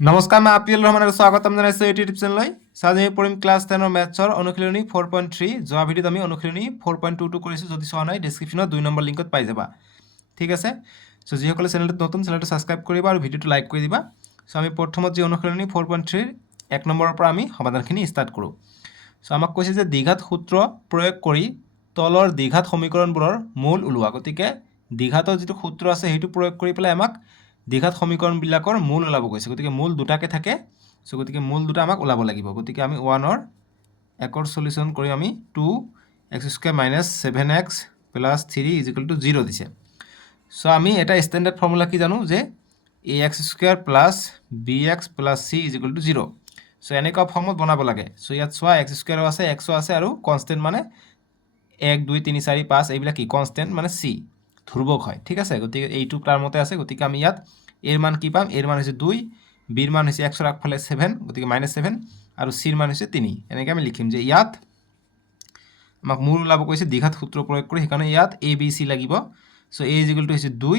নমস্কাৰ, মই আপিল ৰহমানৰ স্বাগতম জনাইছোঁ ইউটিউব চেনেললৈ। আজি আমি পঢ়িম ক্লাছ 10 মেথছৰ অনুশীলনী 4.3। যোৱা ভিডিঅ'ত আমি অনুশীলনী 4.22 কৰিছোঁ। যদি চোৱা নাই ডেছক্ৰিপশ্যনত 2 নম্বৰ লিংকত পাই যাবা। ঠিক আছে, চ' যিসকলে চেনেলটোত নতুন চেনেলটো ছাবস্ক্ৰাইব কৰিবা আৰু ভিডিঅ'টো লাইক কৰি দিবা। চ' আমি প্ৰথমত যি অনুশীলনী 4.3 1 নম্বৰৰ পৰা আমি সমাধানখিনি ষ্টাৰ্ট কৰোঁ। চ' আমাক কৈছে যে দ্বিঘাত সূত্ৰ প্ৰয়োগ কৰি তলৰ দ্বিঘাত সমীকৰণবোৰৰ মূল ওলোৱা। গতিকে দ্বিঘাতৰ যিটো সূত্ৰ আছে সেইটো প্ৰয়োগ কৰি পেলাই আমাক দ্বিঘাত সমীকৰণবিলাকৰ মূল ওলাব কৈছে। গতিকে মূল দুটাকে থাকে, চ' গতিকে মূল দুটা আমাক ওলাব লাগিব। গতিকে আমি 1ৰ একৰ সলিউশ্যন কৰিম আমি 2x² - 7x + 3 = 0 দিছে। চ' আমি এটা ষ্টেণ্ডাৰ্ড ফৰ্মুলা কি জানো যে ax² + bx + c = 0। চ' এনেকুৱা ফৰ্মত বনাব লাগে। চ' ইয়াত চোৱা x² আছে, xও আছে আৰু কনষ্টেণ্ট মানে 1 2 3 4 5 এইবিলাক কি কনষ্টেণ্ট মানে c ধ্ৰুৱক হয়। ঠিক আছে, গতিকে এইটো তাৰ মতে আছে। গতিকে আমি ইয়াত এৰ মান কি পাম? এৰ মান হৈছে 2, বিৰ মান হৈছে xৰ আগফালে 7, গতিকে -7 আৰু চিৰ মান হৈছে 3। এনেকৈ আমি লিখিম যে ইয়াত আমাক মূল ওলাব কৈছে দ্বিঘাত সূত্ৰ প্ৰয়োগ কৰি, সেইকাৰণে ইয়াত a b c লাগিব। চ' a = হৈছে 2,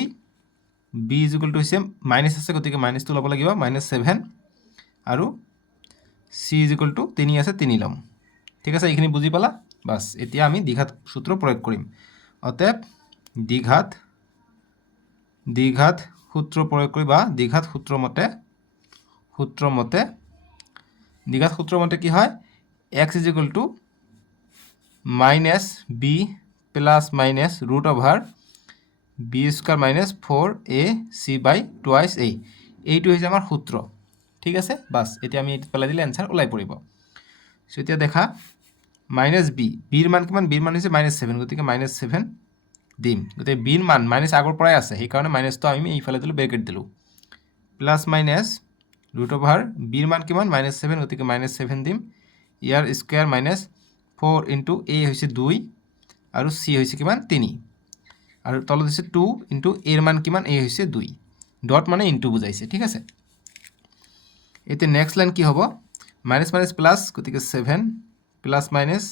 b = হৈছে মাইনাছ আছে, গতিকে মাইনাছটো ল'ব লাগিব -7 আৰু c = 3 আছে, 3 ল'ম। ঠিক আছে, এইখিনি বুজি পালা? বাছ এতিয়া আমি দ্বিঘাত সূত্ৰ প্ৰয়োগ কৰিম। অতএব দ্বিঘাত সূত্ৰ প্ৰয়োগ কৰি বা দ্বিঘাত সূত্ৰ মতে কি হয়? x = -b + -√b² - 4ac/2a। এইটো হৈছে আমাৰ সূত্ৰ। ঠিক আছে, বাছ এতিয়া আমি এইটো পেলাই দিলে এনচাৰ ওলাই পৰিব। চ' এতিয়া দেখা -b, বিৰ মান কিমান? বিৰ মান হৈছে -7, গতিকে -7 দিম। গতিকে বিৰ মান মাইনাছ আগৰ পৰাই আছে, সেইকাৰণে মাইনাছটো আমি এইফালে দিলোঁ, ব্ৰেকেট দিলোঁ। প্লাছ মাইনাছ √, বিৰ মান কিমান? -7, গতিকে -7 দিম। ইয়াৰ স্কুৱেৰ -4 × a হৈছে 2 আৰু c হৈছে কিমান? 3 আৰু তলত হৈছে 2 × এৰ মান কিমান? a হৈছে 2। ডট মানে ইনটু বুজাইছে। ঠিক আছে, এতিয়া নেক্সট লাইন কি হ'ব? প্লাছ, গতিকে 7 প্লাছ মাইনাছ,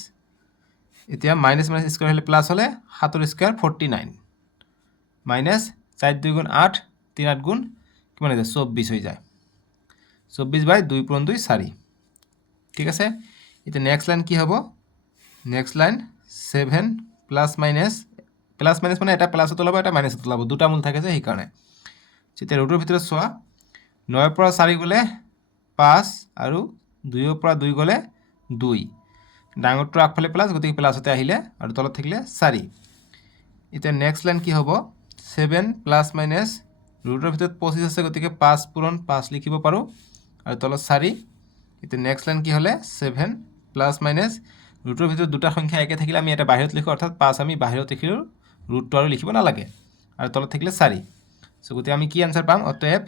এতিয়া মাইনাছ স্কুৱেৰ হ'লে প্লাছ হ'লে 7ৰ স্কুৱেৰ 49 মাইনাছ 4 2 × 8, 3 8 গুণ কিমান হৈ যায়? 24 হৈ যায়। 24/2 × 2 4। ঠিক আছে, এতিয়া নেক্সট লাইন কি হ'ব? নেক্সট লাইন 7 প্লাছ মাইনাছ মানে এটা প্লাছত ওলাব, এটা মাইনাছত ওলাব, দুটা মূল থাকে যে সেইকাৰণে। এতিয়া ৰুটৰ ভিতৰত চোৱা 9ৰ পৰা 4 গ'লে 5 আৰু 2ৰ পৰা 2 গ'লে 2। ডাঙৰটোৰ আগফালে প্লাছ, গতিকে প্লাছতে আহিলে আৰু তলত থাকিলে 4। এতিয়া নেক্সট লাইন কি হ'ব? 7 প্লাছ মাইনাছ ৰুটৰ ভিতৰত 25 আছে, গতিকে 5 পূৰণ 5 লিখিব পাৰোঁ আৰু তলত 4। এতিয়া নেক্সট লাইন কি হ'লে? 7 প্লাছ মাইনাছ ৰুটৰ ভিতৰত দুটা সংখ্যা একে থাকিলে আমি এটা বাহিৰত লিখোঁ, অৰ্থাৎ 5 আমি বাহিৰত লিখিলোঁ, ৰুটটো আৰু লিখিব নালাগে আৰু তলত থাকিলে 4। চ' গতিকে আমি কি আনচাৰ পাম? অতএব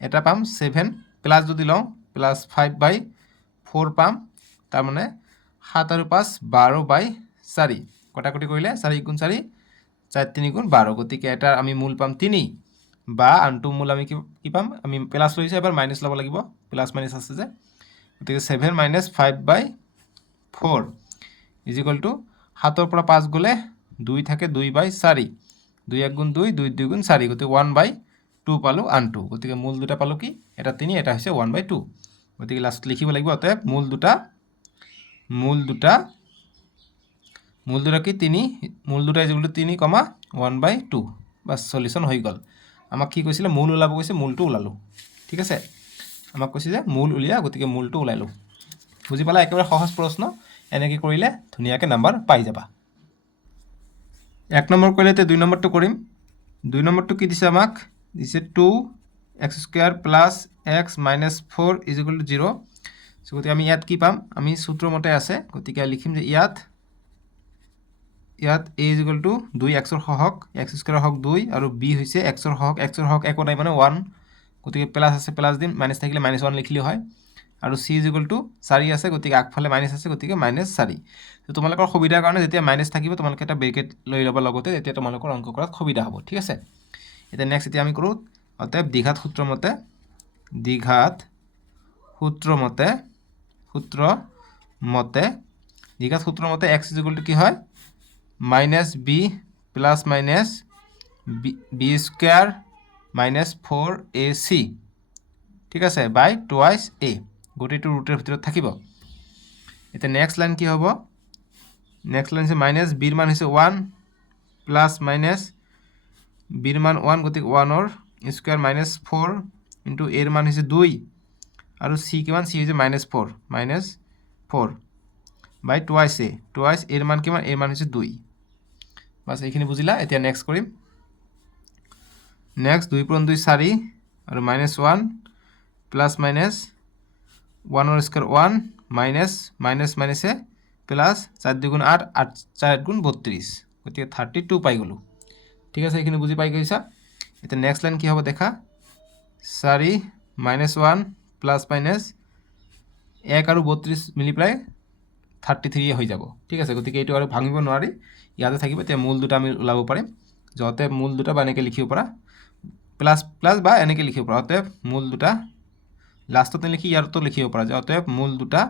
এটা পাম 7 প্লাছ যদি লওঁ +5/4 পাম, তাৰমানে 7 আৰু 5 12/4 কটাকটি কৰিলে 4 × 4 4 3 × 12, গতিকে এটাৰ আমি মূল পাম 3 বা আনটো মূল আমি কি পাম? আমি প্লাছ লৈছোঁ, এবাৰ মাইনাছ ল'ব লাগিব, প্লাছ মাইনাছ আছে যে, গতিকে 7 - 5/4 = 7ৰ পৰা 5 গ'লে 2 থাকে, 2/4, 2 1 গুণ 2, 2 2 গুণ 4, গতিকে 1/2 পালোঁ আনটো। গতিকে মূল দুটা পালোঁ কি? এটা 3, এটা হৈছে 1/2। গতিকে লাষ্টত লিখিব লাগিব অতএব মূল দুটা কি? 3, মূল দুটা = 3, 1/2। বাছ সলিউশ্যন হৈ গ'ল। আমাক কি কৈছিলে? মূল ওলাব কৈছে, মূলটো ওলালোঁ। ঠিক আছে, আমাক কৈছে যে মূল উলিয়া, গতিকে মূলটো ওলালোঁ। বুজি পালা? একেবাৰে সহজ প্ৰশ্ন, এনেকৈ কৰিলে ধুনীয়াকৈ নাম্বাৰ পাই যাবা। 1 নম্বৰ কৰিলে এতিয়া 2 নম্বৰটো কৰিম। 2 নম্বৰটো কি দিছে? আমাক দিছে 2x² + x - 4 = 0। চ' গতিকে আমি ইয়াত কি পাম? আমি সূত্ৰ মতে আছে, গতিকে লিখিম যে ইয়াত a = 2, xৰ সহগ, x² সহগ 2 আৰু b হৈছে xৰ সহগ একো নাই মানে 1, গতিকে প্লাছ আছে প্লাছ দিম, মাইনাছ থাকিলে -1 লিখিলেও হয় আৰু c = 4 আছে, গতিকে আগফালে মাইনাছ আছে, গতিকে -4। তো তোমালোকৰ সুবিধাৰ কাৰণে যেতিয়া মাইনাছ থাকিব তোমালোকে এটা ব্ৰেকেট লৈ ল'ব লগতে, তেতিয়া তোমালোকৰ অংক কৰাত সুবিধা হ'ব। ঠিক আছে, এতিয়া নেক্সট এতিয়া আমি কৰোঁ। অতএব দ্বিঘাত সূত্ৰ মতে x = কি হয়? -b plus minus b² - 4ac। ঠিক আছে বাই টুৱাইছ এ গোটেইটো ৰুটৰ ভিতৰত থাকিব এতিয়া নেক্সট লাইন কি হ'ব নেক্সট লাইন হৈছে মাইনাছ বিৰ মান হৈছে 1 প্লাছ মাইনাছ বিৰ মান 1 গতিকে 1ৰ স্কোয়াৰ মাইনাছ 4 ইনটু এৰ মান হৈছে 2 আৰু সি কিমান সি হৈছে -4 বাই টুৱাইছ এৰ মান কিমান এৰ মান হৈছে 2 বাস এইখিনি বুজিলা এতিয়া নেক্সট কৰিম নেক্সট 2 পূৰণ 2 4 আৰু -1 প্লাছ মাইনাছ 1ৰ স্কোয়াৰ 1 মাইনাছ মাইনাছ মাইনাছে প্লাছ 4 2 8 8 4 গুণ 32 গতিকে 32 পাই গ'লো ঠিক আছে এইখিনি বুজি পাই গৈছা এতিয়া নেক্সট লাইন কি হ'ব দেখা 4 -1 প্লাছ মাইনাছ 1 আৰু 32 মিলি পেলাই 33 হৈ যাব ঠিক আছে গতিকে এইটো আৰু ভাঙিব নোৱাৰি ইয়াতে থাকিব এতিয়া মূল দুটা আমি ওলাব পাৰিম যতে মূল দুটা বা এনেকৈ লিখিব পৰা প্লাছ প্লাছ বা এনেকৈ লিখিব পৰা অতএব মূল দুটা লাষ্টত লিখি ইয়াৰতো লিখিব পৰা যায় অতএব মূল দুটা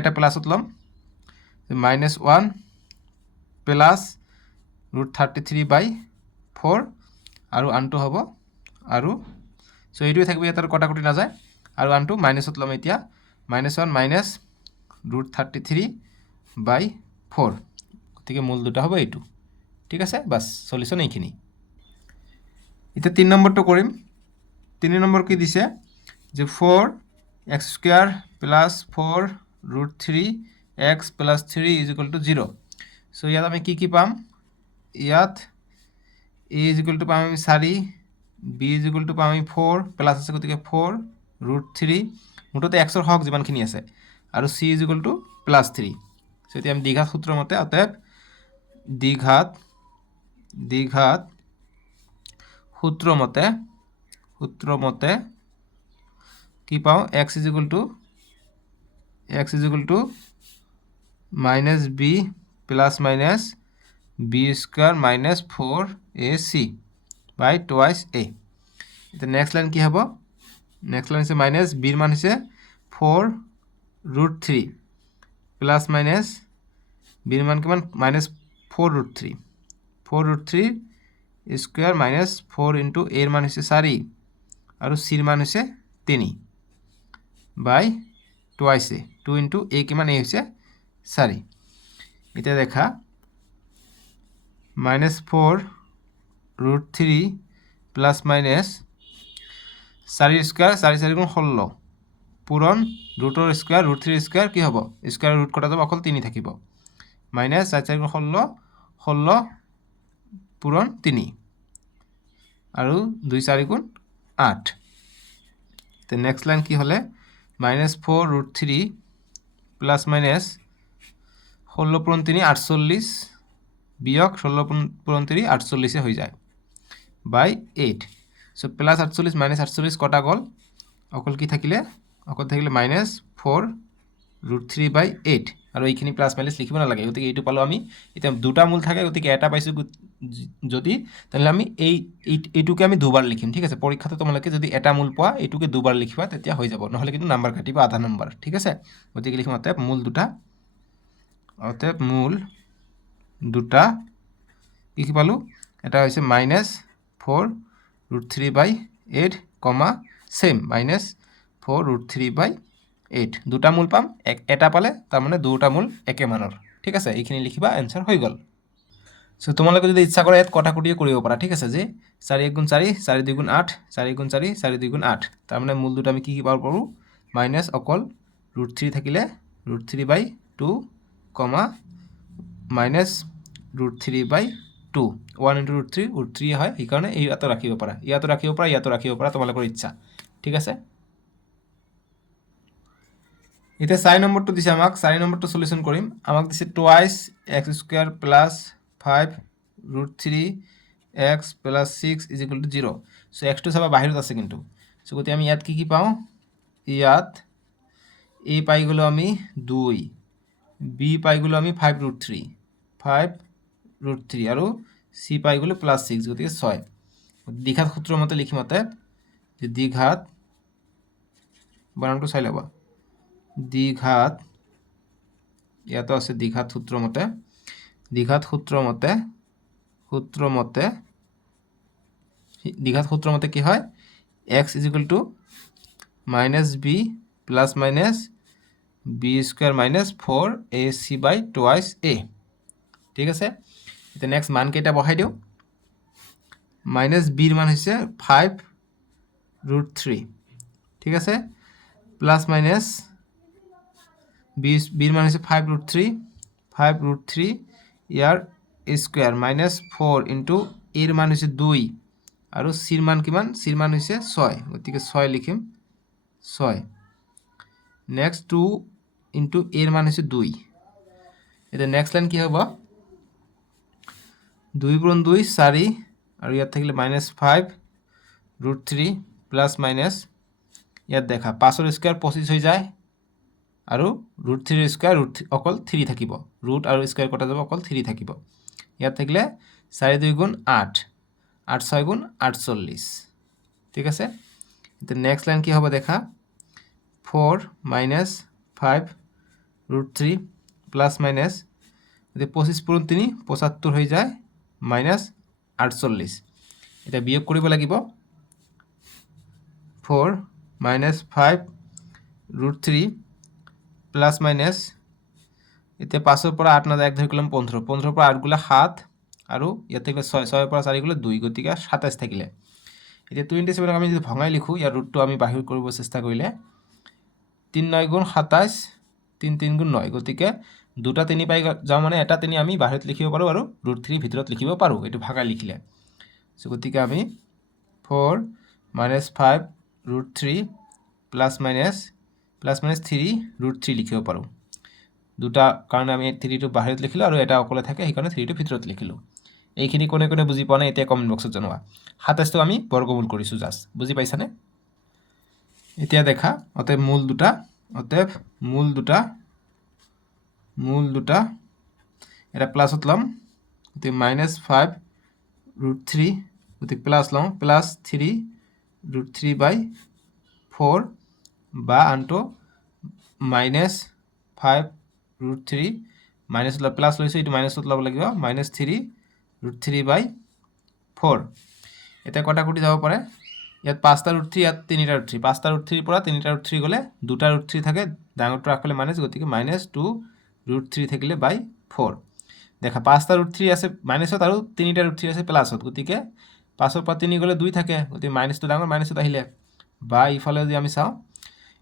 এটা প্লাছত ল'ম -1 প্লাছ √33/4 আৰু আনটো হ'ব আৰু সো এইটোৱে থাকিব ইয়াত আৰু কটাকটি নাযায় আৰু আনটো মাইনাছত ল'ম এতিয়া -1 মাইনাছ √33/4 গতিকে মূল দুটা হ'ব এইটো ঠিক আছে বাস সলিউশন এইখিনি এতিয়া 3 নম্বৰটো কৰিম 3 নম্বৰ কি দিছে যে 4x² plus 4√3x plus 3 = 0 so ইয়াত আমি কি পাম ইয়াত a = পাম আমি 4 b = পাম আমি 4 প্লাছ আছে গতিকে 4√3 মুঠতে x ৰ হক যিমানখিনি আছে আৰু c = +3 সো এতিয়া আমি দ্বিঘাত সূত্র মতে অতএব দ্বিঘাত সূত্র মতে কি পাও x = -b plus minus b² minus 4ac by twice a এতিয়া নেক্সট লাইন কি হ'ব নেক্সট লাইন হৈছে মাইনাস b ৰ মান হৈছে 4√3 প্লাস মাইনাস b ৰ মান কিমান -4√3 স্কয়াৰ মাইনাস 4 ইনটু a ৰ মান হৈছে 4 আৰু c ৰ মান হৈছে 3 বাই টুৱাইছ a 2 ইনটু a কিমান a হৈছে 4 এতিয়া দেখা -4√3 প্লাস মাইনাস 4 স্কয়ার 4 4 গুণ 16 পূরণ ৰুটৰ স্কয়াৰ √3 স্কয়াৰ কি হ'ব স্কয়াৰ ৰুট কটা যাব অকল 3 থাকিব মাইনাস 4 4 গুণ 16 পূরণ 3 আৰু 2 4 গুণ 8 তে নেক্সট লাইন কি হলে -4√3 প্লাস মাইনাস 16 পূরণ 3 48 বিয়োগ 16 পূরণ 3 48 এ হয়ে যায় বাই 8 সো প্লাস 48 মাইনাস 48 কটা গল অকল কি থাকিলে অকল থাকিলে -4√3/8 আৰু এইখিনি প্লাস মাইনাস লিখিব না লাগে গতিকে এইটো পালো আমি এটা দুটা মূল থাকে গতিকে এটা পাইছো যদি তাহলে আমি এইটুকে আমি দুবার লিখিম ঠিক আছে পৰীক্ষাতে তোমালোকে যদি এটা মূল পোৱা এইটুকে দুবার লিখিবা তেতিয়া হৈ যাব নহলে কিন্তু নাম্বার কাটিবা আধা নাম্বার ঠিক আছে গতিকে লিখিম অতএব মূল দুটা কি পালো এটা হৈছে -4√3/8 সেম -4√3/8 দুটা মূল পাম এটা পালে তার মানে দুটা মূল একে মানৰ ঠিক আছে এইখিনি লিখিবা आंसर হৈ গল সো তোমালোকে যদি ইচ্ছা কৰে ইয়াত কটাকটিও কৰিব পাৰা ঠিক আছে যে 4 1 গুণ 4 4 2 গুণ 8 4 গুণ 4 4 2 গুণ 8 তার মানে মূল দুটা আমি কি পাব পাৰো মাইনাস অকল √3 থাকিলে √3/2 মাইনাস √3/2 1 * √3 হয় এই কারণে এই ইয়াত ৰাখিব পাৰা ইয়াত ৰাখিব পাৰা তোমালোকৰ ইচ্ছা ঠিক আছে এতিয়া 4 নম্বৰটো দিছে আমাক 4 নম্বৰটো সলিউশন কৰিম আমাক দিছে twice x² plus 5√3x plus 6 = 0 so x টো সবা বাহিৰত আছে কিন্তু সো গতি আমি ইয়াত কি পাও ইয়াত a পাই গলো আমি 2 b পাই গলো আমি 5√3 আৰু c পাই গলো +6 গতিকে 6 দ্বিঘাত সূত্র মতে লিখিমতে যে দ্বিঘাত বানানটো চাই লবা দ্বিঘাত ইয়াতো আছে দ্বিঘাত সূত্র মতে কি হয় x is equal to minus B plus minus B square minus 4ac by twice A ঠিক আছে এতিয়া নেক্সট মানকেইটা বহাই দিওঁ মাইনাছ বিৰ মান হৈছে 5√3 ঠিক আছে প্লাছ মাইনাছ বিৰ মান হৈছে 5√3 ইয়াৰ স্কুৱেৰ মাইনাছ 4 ইনটু এৰ মান হৈছে 2 আৰু চিৰ মান কিমান চিৰ মান হৈছে 6 গতিকে 6 লিখিম 6 নেক্সট 2 ইনটু এর মান হচ্ছে 2 এটা নেক্সট লাইন কি হবে 2 গুণ 2 4 আর ইয়াত থাকলে -5√3 প্লাস মাইনাস ইয়াত দেখা 5 এর স্কয়ার 25 হৈ যায় আৰু √3 এৰ স্কয়াৰ অকল 3 থাকিব ৰুট আৰু স্কয়ার কটা যাব অকল 3 থাকিব ইয়াত থাকলে 4 2 গুণ 8 8 6 গুণ 48 ঠিক আছে এটা নেক্সট লাইন কি হবে দেখা 4 minus 5√3 প্লাস মাইনাস যদি 25 পূরণ 3 75 হয়ে যায় মাইনাস 48 এটা বিয়োগ কৰিব লাগিব 4 minus 5√3 প্লাস মাইনাস এতে 5 এৰ পৰা 8 না 1 ধৰি কলম 15 15 পৰা 8 গুলা 7 আৰু ইয়াত থাকিলে 6 6 এৰ পৰা 4 গুলা 2 গতিকে 27 থাকিলে এতিয়া 27 আমি যদি ভঙাই লিখো ইয়াৰ ৰুটটো আমি বাহিৰ কৰিব চেষ্টা কৰিলে 3 9 গুণ 27 3 3 গুণ 9 গতিকে দুটা 3 পাই যাও মানে এটা 3 আমি বাহিৰত লিখিব পাৰো আৰু √3 ভিতৰত লিখিব পাৰো এটো ভাগাই লিখিলে সো গতিকে আমি 4 -5√3 প্লাস মাইনাস 3 লিখিব পাৰো দুটা কাৰণ আমি 3 টো বাহিৰত লিখিলো আৰু এটা অকলে থাকে সেইকাৰণে 3 টো ভিতৰত লিখিলো এইখিনি কোনে কোনে বুজি পোৱা নাই এতিয়া কমেন্ট বক্সত জনোৱা 27 টো আমি বৰ্গমূল কৰিছো জাস্ট বুজি পাইছানে এতিয়া দেখা অতএব মূল দুটা এটা প্লাসত লম অতএব -5√3 অতএব প্লাস লম প্লাস 3√3/4 বা আনটো -5√3 মাইনাস ল প্লাস লৈছে এটো মাইনাসত লব লাগিব -3√3/4 এটা কটাকটি যাব পাৰে ইয়াত 5টা √3 ইয়াত 3টা √3 5টা √3 পৰা 3টা √3 গলে 2টা √3 থাকে ডাঙৰটো আগফালে মাইনাস গতিকে -2√3 থাকিলে বাই 4 দেখা 5টা √3 আছে মাইনাসত আৰু 3টা √3 আছে প্লাসত গতিকে 5 ৰ পৰা 3 গলে 2 থাকে গতিকে মাইনাসটো ডাঙৰ মাইনাসত আহিলে বা ইফালে যদি আমি চাও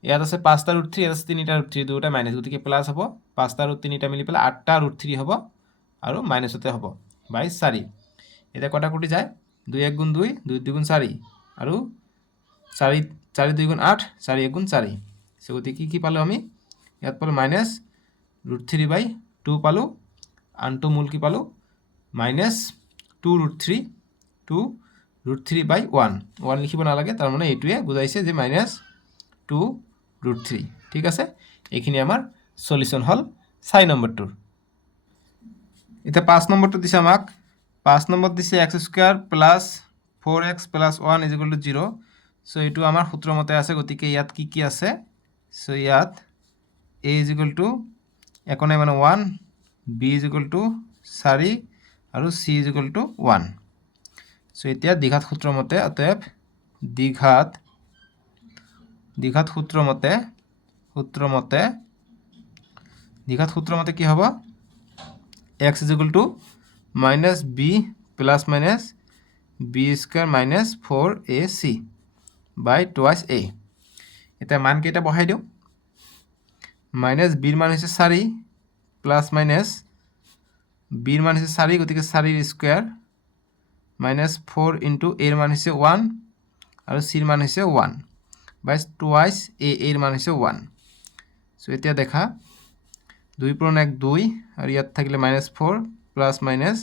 ইয়াত আছে 5টা √3 ইয়াত আছে 3টা √3 দুটা মাইনাস গতিকে প্লাস হ'ব 5টা আৰু 3টা মিলি পেলাই 8টা √3 হ'ব আৰু মাইনাসতে হ'ব বাই 4 এটা কটাকটি যায় 2 1 গুণ 2 2 2 গুণ 4 আৰু 4 4 2 গুণ 8 4 1 গুণ 4 সো গতিকে কি পালো আমি ইয়াত পালো -√3/2 পালো আনটো মূল কি পালো -2√3/1 1 লিখিব নালাগে তাৰ মানে এইটোৱে বুজাইছে যে -2√3 ঠিক আছে এইখিনি আমাৰ সলিউশন হল 6 নম্বৰটোৰ এটা 5 নম্বৰটো দিছে আমাক 5 নম্বৰ দিছে x² + 4x + 1 = 0 সো এটো আমাৰ সূত্ৰ মতে আছে গতিকে ইয়াত কি আছে সো ইয়াত a = একনে মানে 1 b = 4 আৰু c = 1 সো এতিয়া দ্বিঘাত সূত্ৰ মতে অতএব দ্বিঘাত সূত্ৰ মতে কি হ'ব x = -b plus minus b² - 4ac by twice a এটা মান কেইটা বহাই দিও মাইনাস b ৰ মান হৈছে 4 প্লাস মাইনাস b ৰ মান হৈছে 4 গতিকে 4 ৰ স্কয়াৰ -4 ইনটু a ৰ মান হৈছে 1 আৰু c ৰ মান হৈছে 1 বাই টুৱাইছ a ৰ মান হৈছে 1 সো এতিয়া দেখা 2 * 1 2 আৰু ইয়াত থাকিলে -4 প্লাস মাইনাস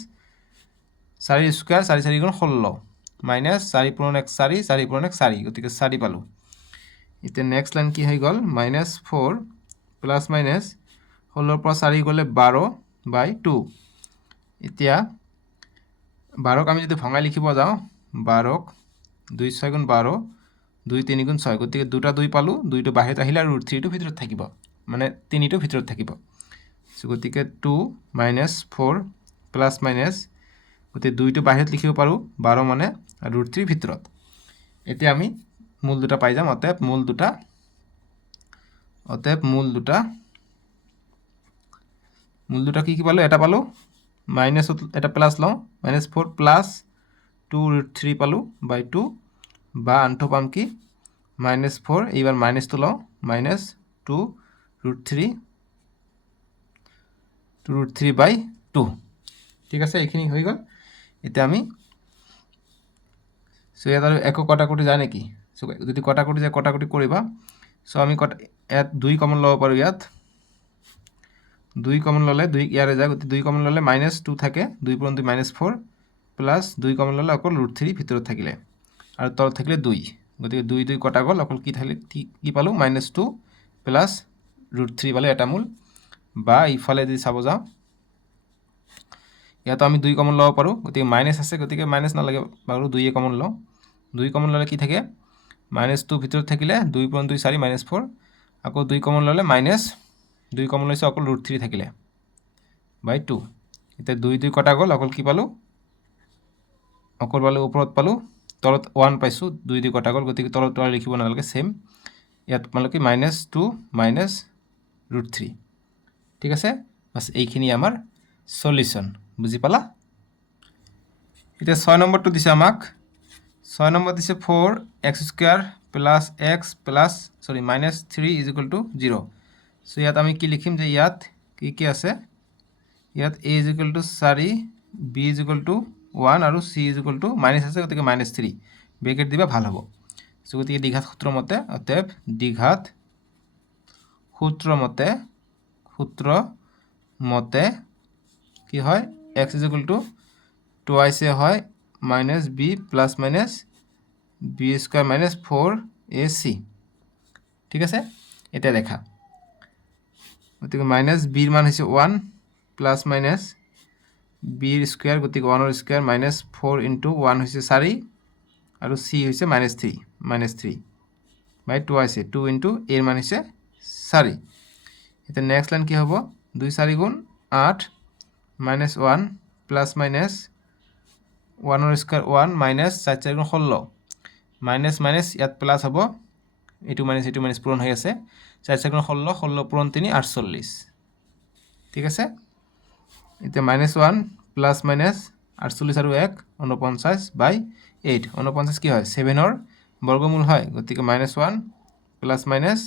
4 ৰ স্কয়াৰ 4 4 গুণ 16 মাইনাস 4 * 1 4 4 * 1 4 গতিকে 4 পালো এতিয়া নেক্সট লাইন কি হৈ গল -4 প্লাস মাইনাস 16 ৰ পৰা 4 গলে 12/2 এতিয়া 12ক আমি যদি ভঙাই লিখিব যাও 12ক 2 6 গুণ 12 2 3 গুণ 6 গতিকে দুটা 2 পালো 2টো বাহিৰত আহিলে আৰু √3 টো ভিতৰত থাকিব মানে 3 টো ভিতৰত থাকিব সো গতিকে 2 - 4 প্লাস মাইনাস গতিকে 2টো বাহিৰত লিখিব পাৰো 12 মানে আৰু √3 ভিতৰত এতিয়া আমি মূল দুটা পাই যাম। অতএব মূল দুটা কি কি পালো? এটা পালো, মাইনাস এটা প্লাস লওঁ, -4 প্লাস 2√3 পালো বাই 2, বা আনটো পাম কি -4, এইবাৰ মাইনাসটো লওঁ, -2√3 বাই 2। ঠিক আছে, এইখিনি হৈ গ'ল। এতিয়া আমি ইয়াত আৰু একো কটাকটি যায় নেকি? যদি কটাকটি যায় কটাকটি কৰিবা। আমি ইয়াত 2 কমন ল'ব পাৰোঁ। ইয়াত 2 কমন ল'লে 2 ইয়াৰে যায়, গতিকে 2 কমন ল'লে -2 থাকে, 2 × 2 -4 প্লাস 2 কমন ল'লে অকল √3 ভিতৰত থাকিলে, আৰু তলত থাকিলে 2, গতিকে 2 2 কটা গ'ল, অকল কি থাকিলে, কি পালোঁ? -2 প্লাস √3 পালে এটা মূল। বা ইফালে যদি চাব যাওঁ, ইয়াতো আমি 2 কমন ল'ব পাৰোঁ, গতিকে মাইনাছ আছে, গতিকে মাইনাছ নালাগে বাৰু, 2 কমন লওঁ। 2 কমন ল'লে কি থাকে? -2 ভিতৰত থাকিলে 2 × 2 4 -4, আকৌ 2 কমন ল'লে -2 কমন লৈছে, অকল √3 থাকিলে বাই 2। এতিয়া 2 2 কটা গ'ল, অকল কি পালোঁ? অকল পালোঁ ওপৰত পালোঁ, তলত 1 পাইছোঁ, 2 2 কটা গ'ল, গতিকে তলত আৰু লিখিব নালাগে, ছেম। ইয়াত পালোঁ কি -2 √3। ঠিক আছে, বাছ এইখিনি আমাৰ সলিউশন। বুজি পালা? এতিয়া 6 নম্বৰটো দিছে আমাক। 6 নম্বৰ দিছে 4x² প্লাস x প্লাস -3 = 0। ইয়াত আমি কি লিখিম যে ইয়াত কি কি আছে? ইয়াত a = 4, b = 1 আৰু c = মাইনাছ আছে, গতিকে -3 ব্ৰেকেট দিবা, ভাল হ'ব। গতিকে দ্বিঘাত সূত্ৰ মতে, অতএব দ্বিঘাত সূত্ৰ মতে কি হয়? x = টুৱাইছে হয় -b plus minus b² - 4ac। ঠিক আছে, এটা দেখা। গতিকে -bৰ মান হৈছে 1 প্লাস মাইনাস b², গতিকে 1ৰ স্কুৱাৰ -4 × 1 হৈছে 4, আৰু c হৈছে -3 বাই 2 আছে, 2 × a ৰ মান হৈছে 4। এতিয়া নেক্সট লাইন কি হ'ব? 2 4 × 8 -1 প্লাস মাইনাস 1ৰ স্কুৱাৰ 1 মাইনাস 4 4 × 16, মাইনাস মাইনাস ইয়াত প্লাস হ'ব, এইটো মাইনাস পূৰণ হৈ আছে, 4 4 × 16, 16 পূৰণ 3 48। ঠিক আছে, এতিয়া -1 প্লাস মাইনাস 48 আৰু 1 49 বাই 8। 49 কি হয়? 7ৰ বৰ্গমূল হয়, গতিকে -1 প্লাস মাইনাস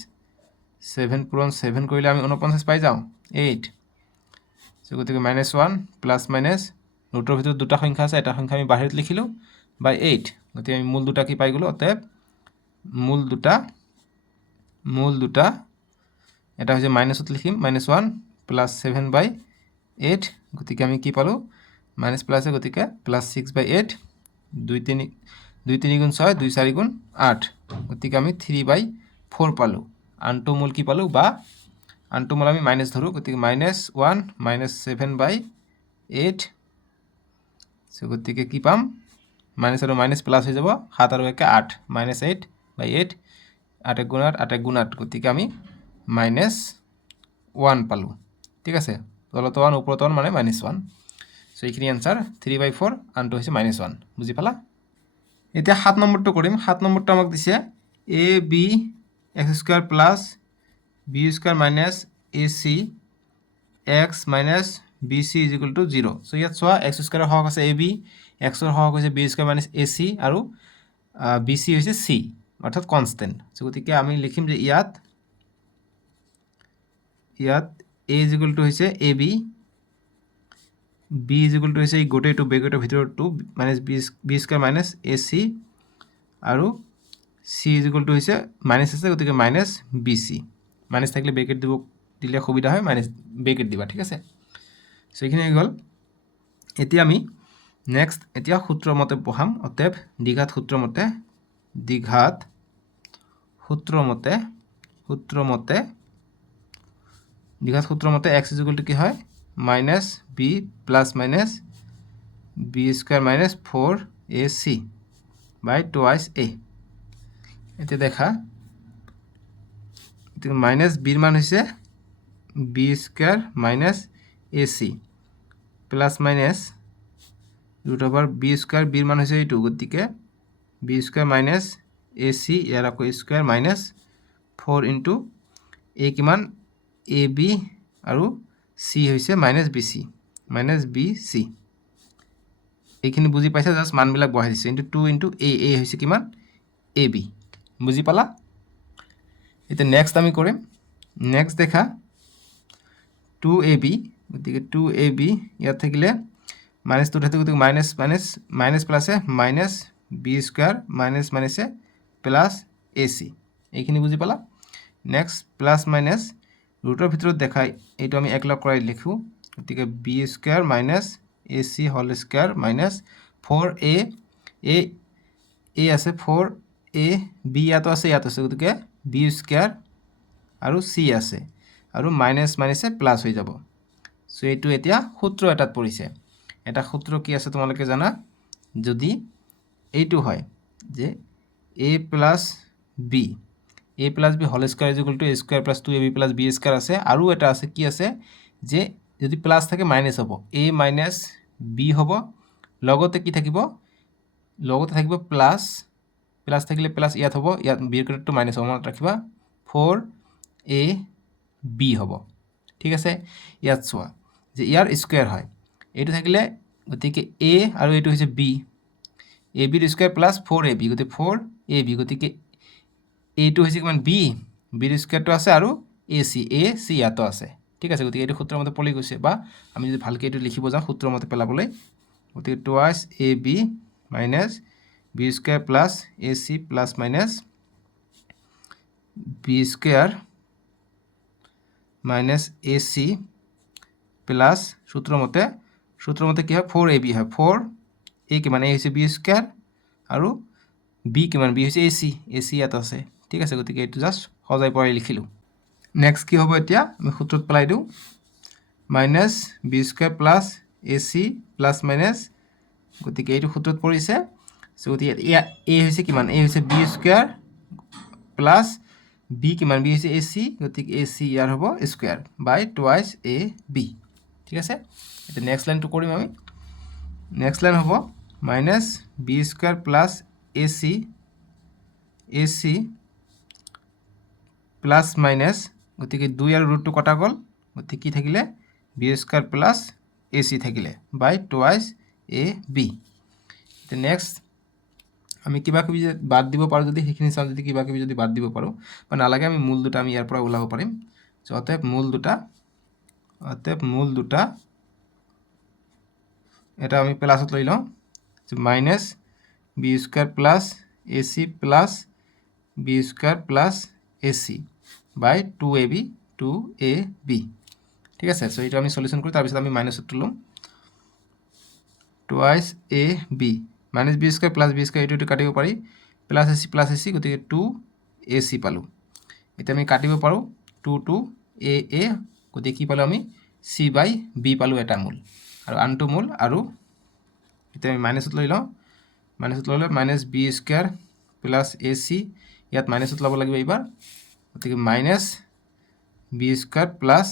7 পূৰণ 7 কৰিলে আমি 49 পাই যাওঁ, 8। গতিকে -1 প্লাস মাইনাস ৰুটৰ ভিতৰত দুটা সংখ্যা আছে, এটা সংখ্যা আমি বাহিৰত লিখিলোঁ বাই 8, গতিকে আমি মূল দুটা কি পাই গ'লোঁ? অতএব মূল দুটা এটা হৈছে মাইনাছত লিখিম, -1 প্লাস 7 বাই 8, গতিকে আমি কি পালোঁ? মাইনাস প্লাসে, গতিকে +6 বাই 8, 2 3 × 6 2 4 × 8, গতিকে আমি 3/4 পালোঁ। আনটো মূল কি পালোঁ? বা আনটো মূল আমি মাইনাস ধৰোঁ, গতিকে -1 -7/8, গতিকে কি পাম? মাইনাস আৰু মাইনাস প্লাস হৈ যাব, 7 আৰু 1 8, -8/8, 8 × 8 8 × 8, গতিকে আমি -1 পালোঁ। ঠিক আছে, তলত 1 ওপৰত 1 মানে -1। এইখিনি এনসাৰ 3/4, আনটো হৈছে -1। বুজি পালা? এতিয়া 7 নম্বৰটো কৰিম। 7 নম্বৰটো আমাক দিছে ab x² plus b² minus ac x minus bc = 0। ইয়াত চোৱা, x² ৰ সহগ আছে ab, x ৰ সহগ হৈছে b² মাইনাস ac, আৰু bc হৈছে c, অৰ্থাৎ কনষ্টেণ্ট। গতিকে আমি লিখিম যে ইয়াত a = হৈছে ab, b = হৈছে এই গোটেইটো ব্ৰেকেটৰ ভিতৰতো b² মাইনাস ac, আৰু c = হৈছে মাইনাছ আছে, গতিকে -bc। মাইনাছ থাকিলে ব্ৰেকেট দিলে সুবিধা হয়, ব্ৰেকেট দিবা। ঠিক আছে, এইখিনি হৈ গ'ল। এতিয়া আমি নেক্সট সূত্ৰ মতে পঢ়াম। অতএব দ্বিঘাত সূত্ৰ মতে x = কি হয়? -b plus minus b² - 4ac বাই 2a। এতিয়া দেখা, -bৰ মান হৈছে b² minus ac plus minus √b², bৰ মান হৈছে এইটো, গতিকে b² মাইনাস এ চি ইয়াৰ আকৌ স্কুৱেৰ মাইনাছ 4 ইনটু এ কিমান এ বি আৰু চি হৈছে মাইনাছ বি চি এইখিনি বুজি পাইছা জাষ্ট মানবিলাক বহাই দিছে ইনটু 2 ইনটু এ হৈছে কিমান এ বি বুজি পালা এতিয়া নেক্সট আমি কৰিম নেক্সট দেখা 2ab গতিকে 2ab ইয়াত থাকিলে মাইনাছ 2 থাকে গতিকে মাইনাছ প্লাছে মাইনাছ বি স্কোয়ার মাইনাছ মাইনাছে প্লাছ এ চি এইখিনি বুজি পালা নেক্সট প্লাছ মাইনাছ ৰুটৰ ভিতৰত দেখাই এইটো আমি একলগ কৰাই লিখোঁ গতিকে B square minus A C whole square minus 4a এ আছে 4a বি ইয়াতো আছে গতিকে বি স্কোয়ার আৰু চি আছে আৰু মাইনাছ মাইনাছে প্লাছ হৈ যাব সো এইটো এতিয়া সূত্ৰ এটাত পৰিছে এটা সূত্ৰ কি আছে তোমালোকে জানা যদি এইটো হয় যে a plus B whole square is equal to a square plus 2ab plus b square আছে আৰু এটা আছে কি আছে যে যদি প্লাছ থাকে মাইনাছ হ'ব a মাইনাছ b হ'ব লগতে কি থাকিব লগতে থাকিব প্লাছ থাকিলে প্লাছ ইয়াত হ'ব ইয়াত b ৰ ক্ৰেডিটটো মাইনাছ হ'ব মনত ৰাখিবা 4ab হ'ব ঠিক আছে ইয়াত চোৱা যে ইয়াৰ স্কোয়াৰ হয় এইটো থাকিলে গতিকে a আৰু এইটো হৈছে b ab ৰ স্কোয়াৰ প্লাছ 4ab গতিকে 4ab গতিকে এইটো হৈছে কিমান b ৰ স্কোয়াৰটো আছে আৰু ac ইয়াতো আছে ঠিক আছে গতিকে এইটো সূত্ৰৰ মতে পলি গৈছে বা আমি যদি ভালকৈ এইটো লিখিব যাওঁ সূত্ৰৰ মতে পেলাবলৈ গতিকে twice ab minus b square plus ac plus minus b square minus AC plus সূত্র মতে কি হয় 4ab হয় 4a কিমান a হৈছে b স্কোয়ার আৰু b কিমান b হৈছে ac ইয়াত আছে ঠিক আছে গতিকে এইটো জাষ্ট সজাই পৰাই লিখিলোঁ নেক্সট কি হ'ব এতিয়া আমি সূত্ৰত পেলাই দিওঁ minus b square plus ac plus minus গতিকে এইটো সূত্ৰত পৰিছে সো গতিকে a হৈছে কিমান a হৈছে b স্কোয়াৰ প্লাছ b কিমান b হৈছে ac গতিকে ac ইয়াৰ হ'ব square by twice a b ঠিক আছে এতিয়া নেক্সট লাইনটো কৰিম আমি নেক্সট লাইন হ'ব minus b square plus ac plus minus গতিকে 2 আৰু ৰুটটো কটা গ'ল গতিকে কি থাকিলে b স্কোয়াৰ প্লাছ ac থাকিলে বাই টুৱাইছ a b এতিয়া নেক্সট আমি কিবা কিবি বাদ দিব পাৰোঁ যদি সেইখিনি চাওঁ যদি কিবা কিবি যদি বাদ দিব পাৰোঁ বা নালাগে আমি মূল দুটা আমি ইয়াৰ পৰা ওলাব পাৰিম অতএব মূল দুটা এটা আমি প্লাছত লৈ লওঁ minus B square plus A C plus B square plus A C by 2ab ঠিক আছে সো এইটো আমি সলিউশন কৰোঁ তাৰপিছত আমি মাইনাছটো ল'ম twice A B minus B square plus B square এইটো কাটিব পাৰি প্লাছ এ চি গতিকে 2ac পালোঁ এতিয়া আমি কাটিব পাৰোঁ 2 a গতিকে কি পালোঁ আমি c বাই b পালোঁ এটা মূল আৰু আনটো মূল আৰু এতিয়া আমি মাইনাছত লৈ লওঁ মাইনাছত ল'লে minus B square plus A C ইয়াত মাইনাছত ল'ব লাগিব এইবাৰ গতিকে minus B square plus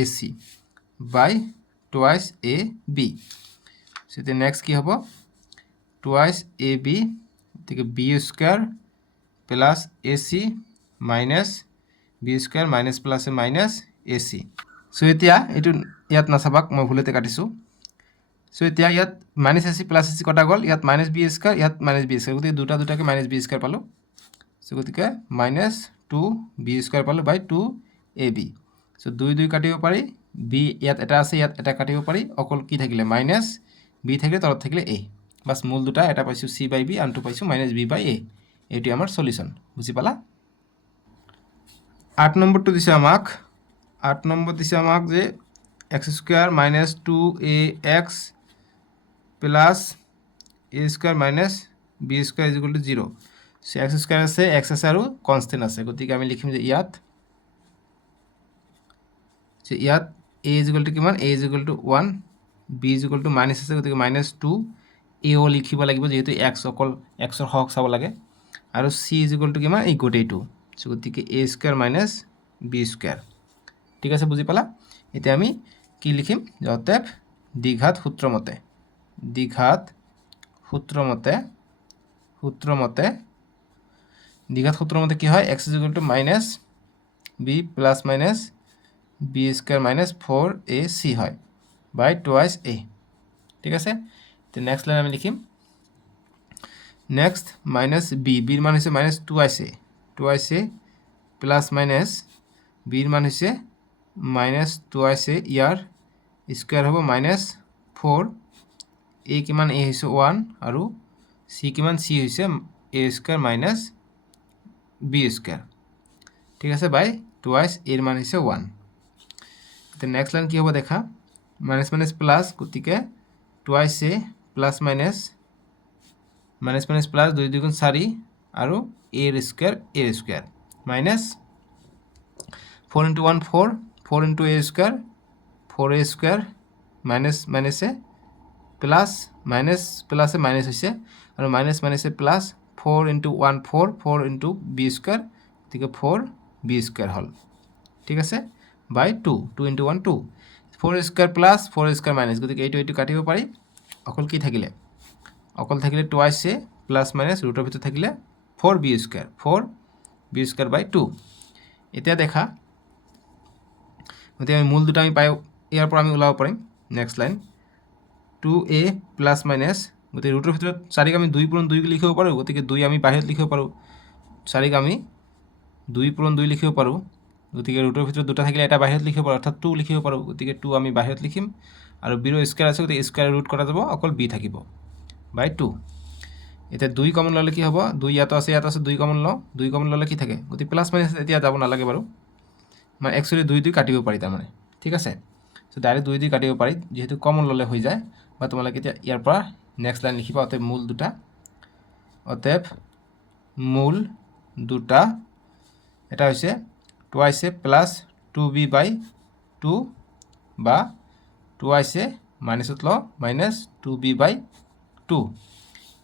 A C by twice A B এতিয়া নেক্সট কি হ'ব টুৱাইছ এ বি গতিকে B square plus A C minus B square minus প্লাছে মাইনাছ এ চি সো এতিয়া এইটো ইয়াত নাচাবাক মই ভুলতে কাটিছোঁ সো এতিয়া ইয়াত minus A C plus A C কটা গ'ল ইয়াত মাইনাছ বি স্কোয়ার ইয়াত মাইনাছ বি স্কোয়ার গতিকে দুটাকে মাইনাছ বি স্কোয়ার পালোঁ সো গতিকে মাইনাছ 2b স্কোয়ার পালোঁ বাই 2ab সো 2 কাটিব পাৰি b ইয়াত এটা আছে ইয়াত এটা কাটিব পাৰি অকল কি থাকিলে মাইনাছ b থাকিলে তলত থাকিলে a বাছ মূল দুটা এটা পাইছোঁ c বাই b আনটো পাইছোঁ মাইনাছ b বাই a এইটো আমাৰ সলিউশন বুজি পালা 8 নম্বৰটো দিছে আমাক 8 নম্বৰ দিছে আমাক যে x square minus 2ax plus a square minus b square is equal two 0 so x square আছে x আছে আৰু কনষ্টেন্ট আছে গতিকে আমি লিখিম যে ইয়াত a ইজ ইকুয়াল টু কিমান a is equal two 1 b is equal two minus আছে গতিকে মাইনাছ 2 a ও লিখিব লাগিব যেহেতু x অকল x ৰ হক চাব লাগে আৰু c ইজ ইকুয়াল টু কিমান এই গোটেইটো সো গতিকে a square minus b square ঠিক আছে বুজি পালা এতিয়া আমি কি লিখিম অতএব দ্বিঘাত সূত্র মতে দ্বিঘাত সূত্ৰৰ মতে কি হয় x equal to minus B plus minus B square minus 4ac হয় বাই টুৱাইছ এ ঠিক আছে এতিয়া নেক্সট লাইন আমি লিখিম নেক্সট মাইনাছ বি বিৰ মান হৈছে minus twice A plus minus বিৰ মান হৈছে মাইনাছ টুৱাইছ এ ইয়াৰ স্কুৱেৰ হ'ব মাইনাছ 4 এ কিমান এ হৈছে 1 আৰু চি কিমান চি হৈছে এ স্কুৱেৰ মাইনাছ বি স্কুৱেৰ ঠিক আছে বাই টুৱাইছ এৰ মান হৈছে 1 এতিয়া নেক্সট লাইন কি হ'ব দেখা মাইনাছ মাইনাছ প্লাছ গতিকে twice A plus minus minus minus plus 2 2 4 আৰু এৰ square minus 4 into 1 4 4 into a square 4a square minus মাইনাছে প্লাছ মাইনাছ প্লাছে মাইনাছ হৈছে আৰু মাইনাছ মাইনাছে plus 4 into 1 4 4 into b square গতিকে 4b square হ'ল ঠিক আছে বাই 2 2 into 1 2 4 square plus 4 square minus গতিকে এইটো কাটিব পাৰি অকল কি থাকিলে অকল থাকিলে টুৱাইছ এ প্লাছ মাইনাছ ৰুটৰ ভিতৰত থাকিলে 4b square বাই 2 এতিয়া দেখা গতিকে আমি মূল দুটা আমি পাই ইয়াৰ পৰা আমি ওলাব পাৰিম next line 2a plus minus গতিকে ৰুটৰ ভিতৰত 4ক আমি 2 পূৰণ 2 লিখিব পাৰোঁ গতিকে 2 আমি বাহিৰত লিখিব পাৰোঁ 4ক আমি 2 পূৰণ 2 লিখিব পাৰোঁ গতিকে ৰুটৰ ভিতৰত দুটা থাকিলে এটা বাহিৰত লিখিব পাৰোঁ অৰ্থাৎ 2 লিখিব পাৰোঁ গতিকে 2 আমি বাহিৰত লিখিম আৰু বিৰ স্কুৱেৰ আছে গতিকে স্কুৱেৰ ৰুট কৰা যাব অকল b থাকিব বাই 2 এতিয়া 2 কমন ল'লে কি হ'ব 2 ইয়াত আছে 2 কমন লওঁ 2 কমন ল'লে কি থাকে গতিকে প্লাছ মাইনাছ এতিয়া যাব নালাগে বাৰু মানে একচুৱেলি 2 কাটিব পাৰি তাৰমানে ঠিক আছে সো ডাইৰেক্ট 2 কাটিব পাৰি যেহেতু কমন ল'লে হৈ যায় বা তোমালোকে এতিয়া ইয়াৰ পৰা নেক্সট লাইন লিখিবা অতএব মূল দুটা এটা হৈছে টুৱাইছ এ প্লাছ 2b বাই 2 বা টুৱাইছ এ মাইনাছত লওঁ মাইনাছ 2b বাই 2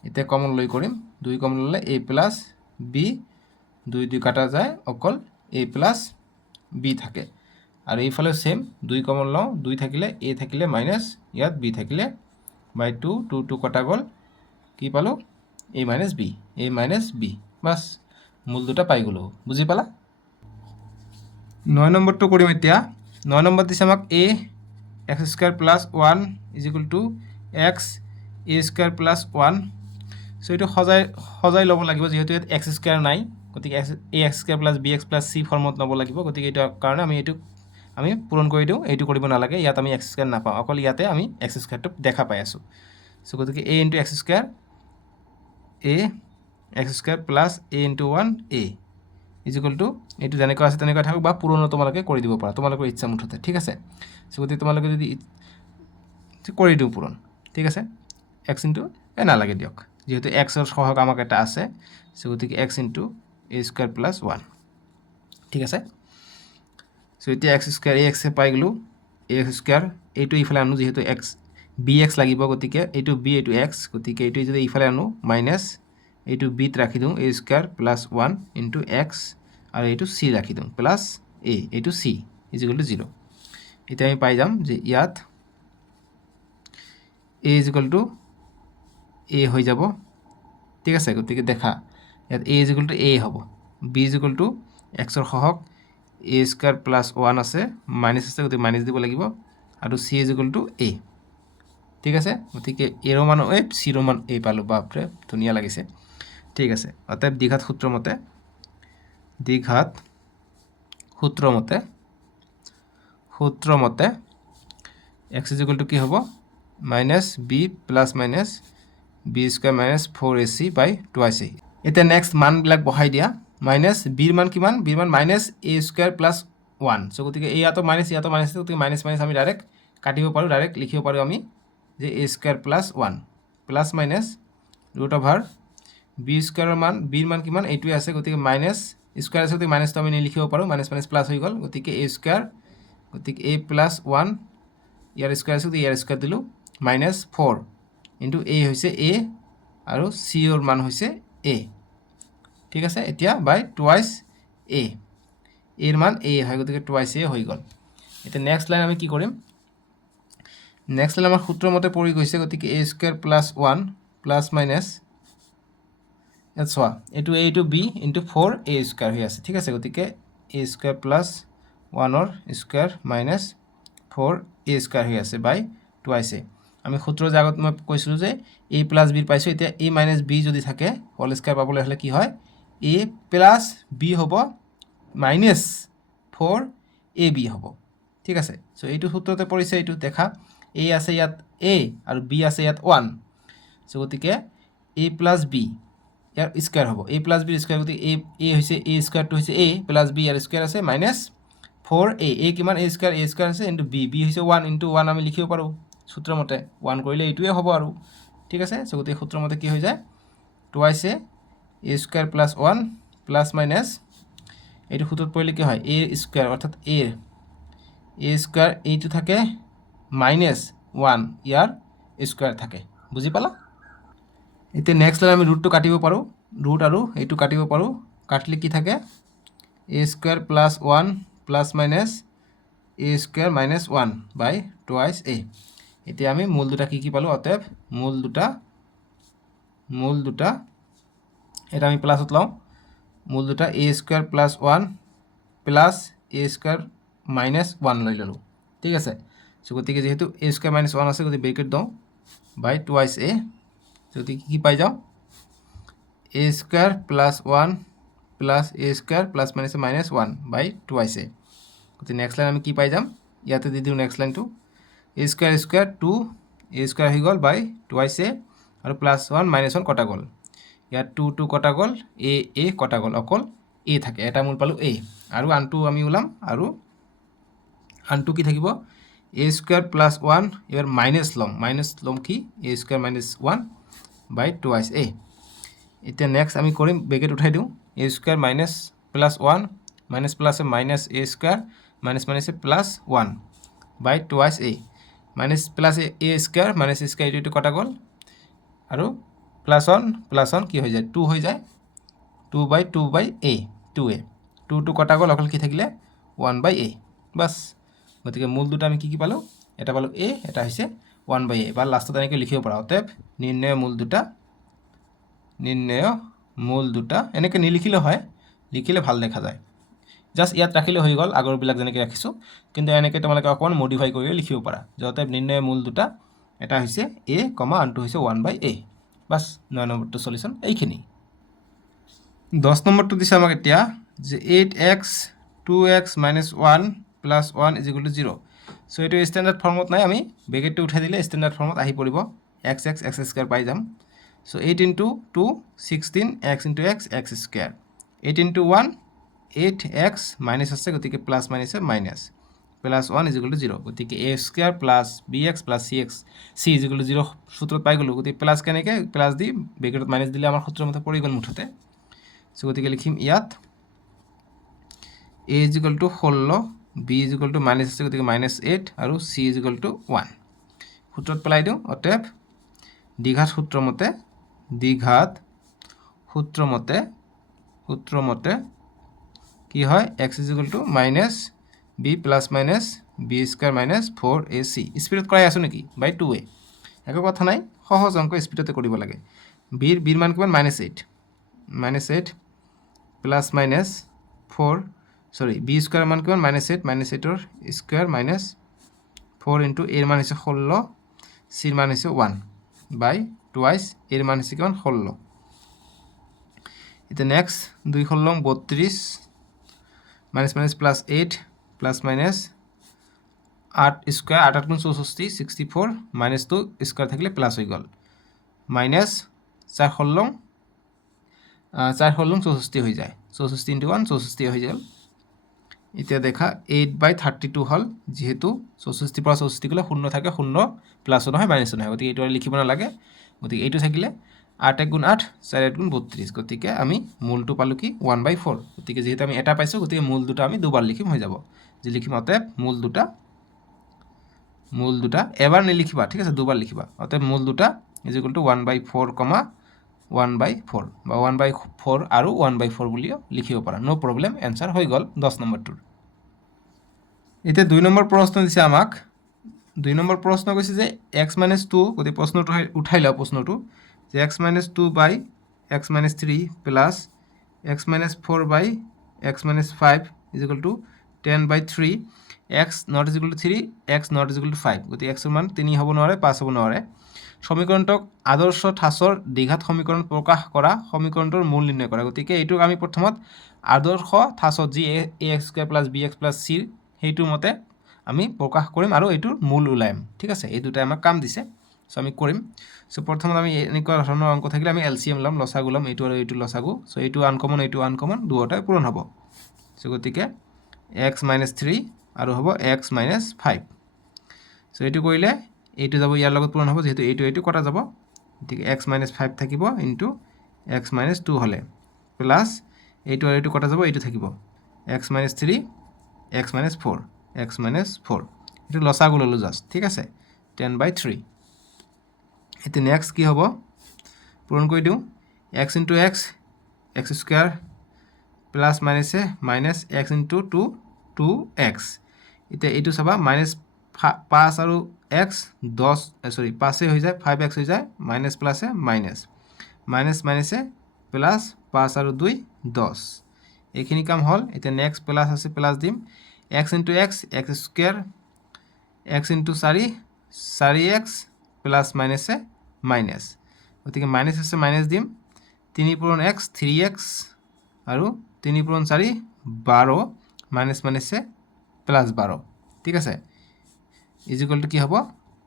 এতিয়া কমন লৈ কৰিম 2 কমন ল'লে a প্লাছ b 2 কাটা যায় অকল a প্লাছ b থাকে আৰু এইফালে সেম 2 কমন লওঁ 2 থাকিলে a থাকিলে মাইনাছ ইয়াত b থাকিলে বাই 2 2 কটা গ'ল কি পালোঁ a মাইনাছ b বাছ মূল দুটা পাই গ'লো বুজি পালা 9 নম্বৰটো কৰিম এতিয়া 9 নম্বৰ দিছে আমাক a x square plus 1 is equal two x a square plus 1 so এইটো সজাই ল'ব লাগিব যেহেতু ইয়াত x স্কুৱেৰ নাই গতিকে ax square plus bx plus c ফৰ্মত ল'ব লাগিব গতিকে এইটো কাৰণে আমি পূৰণ কৰি দিওঁ এইটো কৰিব নালাগে ইয়াত আমি x স্কুৱেৰ নাপাওঁ অকল ইয়াতে আমি x স্কুৱেৰটো দেখা পাই আছোঁ সো গতিকে a into x square x square plus a into 1 a is equal two এইটো যেনেকৈ আছে তেনেকৈ থাকক বা পূৰণো তোমালোকে কৰি দিব পাৰা তোমালোকৰ ইচ্ছা মুঠতে ঠিক আছে সো গতিকে তোমালোকে যদি কৰি দিওঁ পূৰণ ঠিক আছে x into নালাগে দিয়ক যেহেতু x ৰ সহগ আমাক এটা আছে সো গতিকে x into a square plus 1 ঠিক আছে সো এতিয়া x স্কুৱেৰ ax পাই গ'লোঁ ax স্কুৱেৰ এইটো ইফালে আনো যেহেতু x bx লাগিব গতিকে এইটো b এইটো x গতিকে এইটো যদি ইফালে আনো মাইনাছ এইটো b ত ৰাখি দিওঁ a square plus 1 into x আৰু এইটো c ৰাখি দিওঁ প্লাছ a এইটো c ইজ ইকুৱেল টু 0 এতিয়া আমি পাই যাম যে ইয়াত a is equal two a হৈ যাব ঠিক আছে গতিকে দেখা ইয়াত a is equal two a হ'ব b is equal two x ৰ সহগ a স্কুৱেৰ প্লাছ 1 আছে মাইনাছ আছে গতিকে মাইনাছ দিব লাগিব আৰু c is equal two a ঠিক আছে গতিকে a ৰ মান a c ৰ মান a পালোঁ বাপৰে ধুনীয়া লাগিছে ঠিক আছে অতএব দ্বিঘাত সূত্ৰ মতে x ইজ ইকুৱেল টু কি হ'ব minus b plus minus b square minus 4ac by twice a এতিয়া নেক্সট মানবিলাক বহাই দিয়া মাইনাছ বিৰ মান কিমান বিৰ মান minus a square plus 1 so গতিকে ইয়াতো মাইনাছ গতিকে মাইনাছ আমি ডাইৰেক্ট কাটিব পাৰোঁ ডাইৰেক্ট লিখিব পাৰোঁ আমি যে a square plus 1 plus minus root over b স্কুৱেৰৰ মান বিৰ মান কিমান এইটোৱে আছে গতিকে মাইনাছ স্কুৱেৰ আছে গতিকে মাইনাছটো আমি নিলিখিব পাৰোঁ মাইনাছ প্লাছ হৈ গ'ল গতিকে a স্কুৱেৰ গতিকে a প্লাছ 1 ইয়াৰ স্কুৱেৰ আছে গতিকে ইয়াৰ স্কুৱেৰ দিলোঁ মাইনাছ 4 ইনটু a হৈছে a আৰু c ৰ মান হৈছে a ঠিক আছে এতিয়া বাই টুৱাইছ a এৰ মান a হয় গতিকে টুৱাইছ a হৈ গ'ল এতিয়া নেক্সট লাইন আমি কি কৰিম নেক্সট লাইন আমাৰ সূত্ৰ মতে পৰি গৈছে গতিকে a square plus 1 plus minus ইয়াত চোৱা এইটো a ইটো b ইনটু 4a স্কোৱাৰ হৈ আছে ঠিক আছে গতিকে a স্কোৱাৰ প্লাছ 1ৰ স্কোৱাৰ মাইনাছ 4a স্কোৱাৰ হৈ আছে বাই টুৱাইছ a আমি সূত্ৰৰ জাগত মই কৈছিলোঁ যে a প্লাছ b পাইছোঁ এতিয়া a মাইনাছ b যদি থাকে হোল স্কোৱাৰ পাবলৈ হ'লে কি হয় a প্লাছ b হ'ব মাইনাছ 4ab হ'ব ঠিক আছে চ' এইটো সূত্ৰতে পৰিছে এইটো দেখা a আছে ইয়াত a আৰু b আছে ইয়াত 1 চ' গতিকে a plus b year square হ'ব a প্লাছ b স্কোৱাৰ গতিকে a হৈছে a স্কোৱাৰটো হৈছে a plus b year square আছে মাইনাছ 4a কিমান a স্কোৱাৰ আছে ইনটু b হৈছে 1 ইনটু 1 আমি লিখিব পাৰোঁ সূত্ৰৰ মতে 1 কৰিলে এইটোৱে হ'ব আৰু ঠিক আছে চ' গতিকে সূত্ৰৰ মতে কি হৈ যায় twice a square plus 1 plus minus এইটো সূত্ৰত পৰিলে কি হয় a স্কোৱাৰ অৰ্থাৎ a স্কোৱাৰ এইটো থাকে মাইনাছ 1 ইয়াৰ স্কোৱাৰ থাকে বুজি পালা এতিয়া নেক্সট লাইন আমি ৰুটটো কাটিব পাৰোঁ ৰুট আৰু এইটো কাটিব পাৰোঁ কাটিলে কি থাকে a square plus 1 plus minus a square minus 1 by twice a এতিয়া আমি মূল দুটা কি পালোঁ অতএব মূল দুটা এটা আমি প্লাছত লওঁ মূল দুটা a স্কোৱাৰ প্লাছ 1 প্লাছ a স্কোৱাৰ মাইনাছ 1 লৈ ল'লোঁ ঠিক আছে চ' গতিকে যিহেতু a স্কোৱাৰ মাইনাছ 1 আছে গতিকে ব্ৰেকেট দিওঁ বাই টুৱাইছ a গতিকে কি পাই যাওঁ a স্কোৱাৰ প্লাছ 1 প্লাছ a square plus minus 1 by twice a গতিকে নেক্সট লাইন আমি কি পাই যাম ইয়াতে দি দিওঁ নেক্সট লাইনটো a স্কোৱাৰ 2 a স্কোৱাৰ হৈ গ'ল বাই টুৱাইছ a আৰু প্লাছ 1 মাইনাছ 1 কটা গ'ল ইয়াত 2 কটা গ'ল a কটা গ'ল অকল a থাকে এটা মূল পালোঁ a আৰু আনটো আমি ওলাম আৰু আনটো কি থাকিব a স্কোৱাৰ প্লাছ 1 এবাৰ মাইনাছ ল'ম কি a square minus 1 by twice a এতিয়া নেক্সট আমি কৰিম ব্ৰেকেট উঠাই দিওঁ a square minus plus 1 minus প্লাছে মাইনাছ a স্কোৱাৰ মাইনাছে plus 1 by twice a minus plus a square minus a square এইটো কটা গ'ল আৰু প্লাছ 1 কি হৈ যায় 2 হৈ যায় 2 বাই a 2 কটা গ'ল অকল কি থাকিলে 1 বাই a বাছ গতিকে মূল দুটা আমি কি পালোঁ এটা পালোঁ a এটা হৈছে 1 বাই a বা লাষ্টত এনেকৈ লিখিব পাৰা অতএব নিৰ্ণয় মূল দুটা এনেকৈ নিলিখিলেও হয় লিখিলে ভাল দেখা যায় জাষ্ট ইয়াত ৰাখিলে হৈ গ'ল আগৰবিলাক যেনেকৈ ৰাখিছোঁ কিন্তু এনেকৈ তোমালোকে অকণমান মডিফাই কৰি লিখিব পাৰা অতএব নিৰ্ণয় মূল দুটা এটা হৈছে a আনটো হৈছে 1 বাই a বাছ 9 নম্বৰটো সলিউশ্যন এইখিনি 10 নম্বৰটো দিছে আমাক এতিয়া যে 8x 2x minus 1 plus 1 is equal to 0 চ' এইটো ষ্টেণ্ডাৰ্ড ফৰ্মত নাই আমি ব্ৰেকেটটো উঠাই দিলে ষ্টেণ্ডাৰ্ড ফৰ্মত আহি পৰিব x স্কোৱাৰ পাই যাম so' 8 into 2 16 x into x square 8 into 1 8x minus আছে গতিকে প্লাছ মাইনাছে minus plus 1 is equal to 0 গতিকে a square plus bx plus c is equal to 0 সূত্ৰত পাই গ'লোঁ গতিকে প্লাছ কেনেকৈ প্লাছ দি ব্ৰেকেটত মাইনাছ দিলে আমাৰ সূত্ৰৰ মতে পৰি গ'ল মুঠতে চ' গতিকে লিখিম ইয়াত a is equal two 16 b is equal to minus আছে গতিকে মাইনাছ 8 আৰু c ইজ ইকুৱেল টু 1 সূত্ৰত পেলাই দিওঁ অতএব দ্বিঘাত সূত্ৰ মতে কি হয় x is equal to minus b plus minus b square minus 4ac স্পীডত কৰাই আছোঁ নেকি বাই 2a একো কথা নাই সহজ অংক স্পীডতে কৰিব লাগে বিৰ মান কিমান -8 প্লাছ মাইনাছ 4 b স্কোৱাৰ মান কিমান -8 ৰ স্কোৱাৰ মাইনাছ 4 ইনটু a ৰ মান হৈছে 16 c ৰ মান হৈছে 1 বাই টুৱাইছ a ৰ মান হৈছে কিমান 16 এতিয়া next 2 16 32 minus plus 8 plus minus 8 square 8 8 64 64 minus 2 square থাকিলে প্লাছ হৈ গ'ল মাইনাছ 4 16 64 হৈ যায় 64 ইনটু 1 64 হৈ গ'ল এতিয়া দেখা 8/32 হ'ল যেহেতু 64 পৰা 64 গ'লে 0 থাকে 0 প্লাছো নহয় মাইনাছো নহয় গতিকে এইটো লিখিব নালাগে গতিকে এইটো থাকিলে 8 1 8 4 8 32 গতিকে আমি মূলটো পালোঁ কি 1/4 গতিকে যেহেতু আমি এটা পাইছোঁ গতিকে মূল দুটা আমি দুবাৰ লিখিম হৈ যাব যে লিখিম অতএব মূল দুটা এবাৰ নিলিখিবা ঠিক আছে দুবাৰ লিখিবা অতএব মূল দুটা ইজ ইকুৱেল টু 1/4 1/4 বা 1/4 আৰু 1/4 বুলিও লিখিব পাৰা নো প্ৰব্লেম এনসাৰ হৈ গ'ল 10 নম্বৰটোৰ এতিয়া 2 নম্বৰ প্ৰশ্ন দিছে আমাক 2 নম্বৰ প্ৰশ্ন কৈছে যে x - 2 গতি প্ৰশ্নটো উঠাই লওঁ প্ৰশ্নটো যে x - 2 by x minus 3 plus x minus 4 by x minus 5 is equal to 10 by 3 x not is equal to 3 x not is equal to 5 গতি x এর মান 3 হ'ব নোৱাৰে 5 হ'ব নোৱাৰে সমীকৰণটোক আদৰ্শ ঠাচৰ দ্বিঘাত সমীকৰণ প্ৰকাশ কৰা সমীকৰণটোৰ মূল নিৰ্ণয় কৰা গতিকে এইটোক আমি প্ৰথমত আদৰ্শ ঠাচত যি ax² + bx + c হেইটোৰ মতে আমি প্ৰকাশ কৰিম আৰু এইটোৰ মূল উলাইম ঠিক আছে এই দুটাই আমাক কাম দিছে সো আমি কৰিম সো প্ৰথমত আমি এনেকুৱা ধৰণৰ অংক থাকিলে আমি এলসিএম লম লসাগু লম এইটো আৰু এইটো লসাগু সো এইটো আনকমন দুটাই পূৰণ হ'ব সো গতিকে x - 3 আৰু হ'ব x - 5 সো এইটো কৰিলে এইটো যাব ইয়াৰ লগত পূৰণ হ'ব যেহেতু এইটো কটা যাব ঠিক x - 5 থাকিব ইনটু x - 2 হলে প্লাস এইটো আৰু এইটো কটা যাব এইটো থাকিব x - 3 x - 4 x - 4 এইটো লসাগু ললো জাস্ট ঠিক আছে 10 by 3 এতে নেক্সট কি হ'ব পূৰণ কৰি দিও x * x x² প্লাস মাইনাসে মাইনাস x * 2 2x এটা এইটো সবা -5 আৰু x 10 সরি 5 এ হৈ যায় 5x হৈ যায় মাইনাস প্লাসে মাইনাস মাইনাস মাইনাসে প্লাস 5 আৰু 2 10 এইখিনি কাম হল এটা নেক্সট প্লাস আছে প্লাস দিম x * x x² x * 4 4x plus মাইনাসে মাইনাস গতিকে মাইনাস আছে মাইনাস দিম 3 পূরণ x 3x আৰু 3 পূরণ 4 12 মাইনাস মাইনাসে প্লাস 12 ঠিক আছে ইজ ইকুয়াল টু কি হ'ব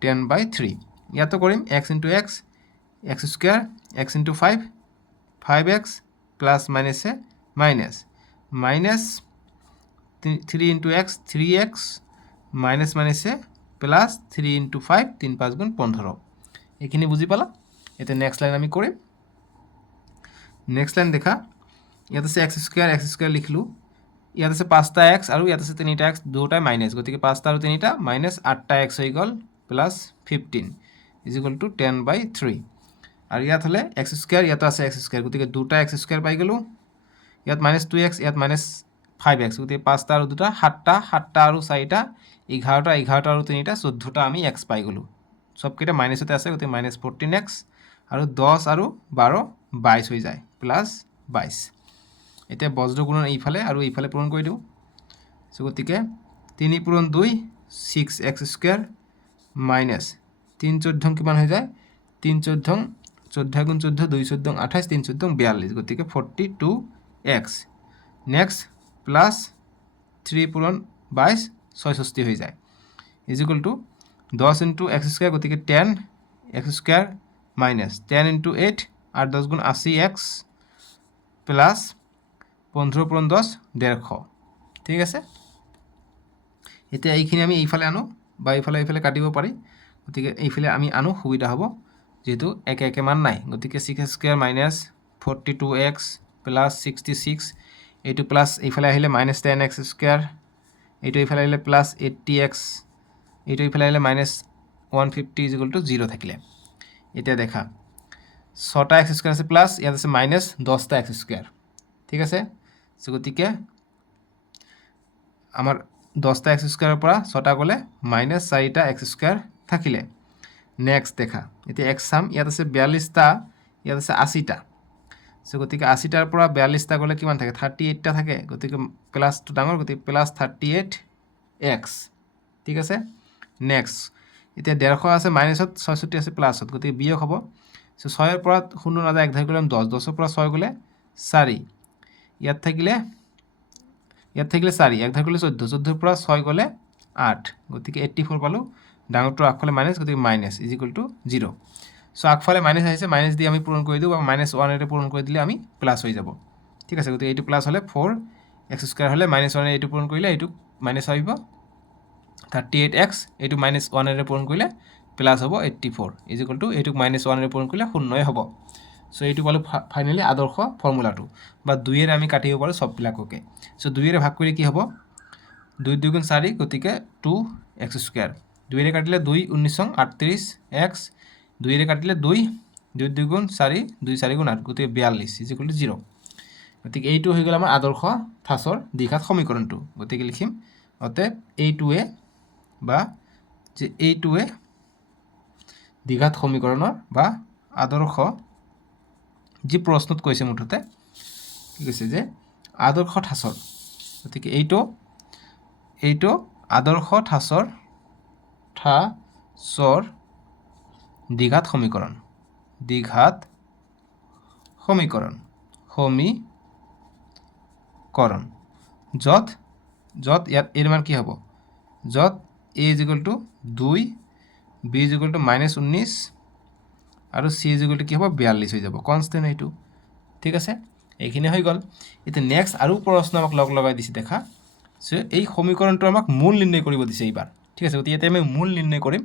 10 by 3 ইয়াতো কৰিম x * x x² x * 5 5x plus মাইনাসে minus minus 3 * x 3x minus মাইনাসে প্লাস 3 * 5 3 5 গুণ 15 এইখিনি বুজি পালা এটা নেক্সট লাইন আমি কৰিম নেক্সট লাইন দেখা ইয়াত আছে x² লিখলো ইয়াত আছে 5টা x আৰু ইয়াত আছে 3টা x দুটাই মাইনাস গতিকে 5টা আৰু 3টা মাইনাস 8টা x হৈ গল plus 15 is equal to 10 by 3 আৰু ইয়াত হলে x² ইয়াত আছে x² গতিকে দুটা x² পাই গলো ইয়াত -2x ইয়াত -5x গতিকে 5টা আৰু 2টা 7টা 7টা আৰু 4টা 11টা 11টা আৰু 3টা 14টা আমি x পাই গলো সবকেইটা মাইনাসতে আছে গতিকে -14x আৰু 10 আৰু 12 22 হৈ যায় প্লাস 22 এতিয়া বজ্ৰ গুণন এইফালে আৰু এইফালে পূৰণ কৰি দিও সো গতিকে 3 পূৰণ 2 6x² মাইনাস 3 14 কিমান হৈ যায় 3 14 14 গুণ 14 2 14 28 3 14 42 গতিকে 42x নেক্সট প্লাস 3 পূরণ 22 66 হৈ যায় ইজ ইকুয়াল টু 10 * x² গতিকে 10 x² মাইনাস 10 * 8 8 10 গুণ 80x প্লাস 15 পূরণ 10 150 ঠিক আছে এতিয়া এইখিনি আমি এইফালে আনো বা এইফালে কাটিব পাৰি গতিকে এইফালে আমি আনো সুবিধা হ'ব যেহেতু একে একে মান নাই গতিকে 6x² মাইনাস 42x প্লাস 66 এইটো প্লাস এইফালে আহিলে -10x² এইটো এইফালে আহিলে প্লাস 80x এইটো এইফালে আহিলে -150 ইজ ইকুয়াল টু 0 থাকিলে এটা দেখা 6টা x² আছে প্লাস ইয়াত আছে -10টা x² ঠিক আছে সো গতিকে আমাৰ 10টা x² ৰ পৰা 6টা গলে -4টা x² থাকিলে নেক্সট দেখা এতিয়া x সাম ইয়াত আছে 42টা ইয়াত আছে 80টা সো গতিকে 80টাৰ পৰা 42টা গলে কিমান থাকে 38টা থাকে গতিকে প্লাস টু ডাঙৰ গতিকে প্লাস 38x ঠিক আছে নেক্সট এতিয়া 150 আছে মাইনাসত 66 আছে প্লাসত গতিকে বিয়োগ হ'ব সো 6 এর পৰা 0 না যায় এক ধাৰ গলে 10 10 এৰ পৰা 6 গলে 4 ইয়াত থাকিলে 4 এক ধাৰ গলে 14 14 এৰ পৰা 6 গলে 8 গতিকে 84 পালো ডাঙৰটো আগফালে মাইনাস গতিকে minus is equal two 0 so আগফালে মাইনাস আহিছে মাইনাস দি আমি পূৰণ কৰি দিও বা -1 এৰে পূৰণ কৰি দিলে আমি প্লাস হৈ যাব ঠিক আছে গতিকে এইটো প্লাস হলে 4x² হলে -1 এ এইটো পূৰণ কৰিলে এইটো মাইনাস আহিব 38x এইটো -1 এৰে পূৰণ কৰিলে প্লাস হ'ব 84 ইজ ইকুয়াল টু এইটো -1 এৰে পূৰণ কৰিলে 0 হ'ব সো এইটো পালো ফাইনালি আদৰ্শ ফৰ্মুলাটো বা 2 এৰে আমি কাটিব পাৰো সব বিলাককে সো 2 এৰে ভাগ কৰি কি হ'ব 2 2 গুণ 4 গতিকে 2x² 2 এৰে কাটিলে 2 19 38x 2 এৰে কাটিলে 2 2 2 গুণ 4 2 4 গুণ 8 গতিকে 42 ইজ ইকুয়াল টু 0 গতিকে এইটো হৈ গ'ল আমাৰ আদৰ্শ ঠাচৰ দ্বিঘাত সমীকৰণটো গতিকে লিখিম অতএব এইটোৱে বা যে এইটোৱে দ্বিঘাত সমীকৰণৰ বা আদৰ্শ যি প্ৰশ্নত কৈছে মুঠতে কি কৈছে যে আদৰ্শ ঠাঁচৰ, গতিকে এইটো আদৰ্শ ঠাঁচৰ দ্বিঘাত সমীকৰণ য'ত ইয়াত এৰ মান কি হ'ব, য'ত a = 2, b = -19 আৰু c = কি হ'ব 42 হৈ যাব, কনষ্টেণ্ট এইটো। ঠিক আছে, এইখিনি হৈ গ'ল। এতিয়া নেক্সট আৰু প্ৰশ্ন আমাক লগাই দিছে দেখা, এই সমীকৰণটো আমাক মূল নিৰ্ণয় কৰিব দিছে এইবাৰ। ঠিক আছে, গতিকে এতিয়া আমি মূল নিৰ্ণয় কৰিম।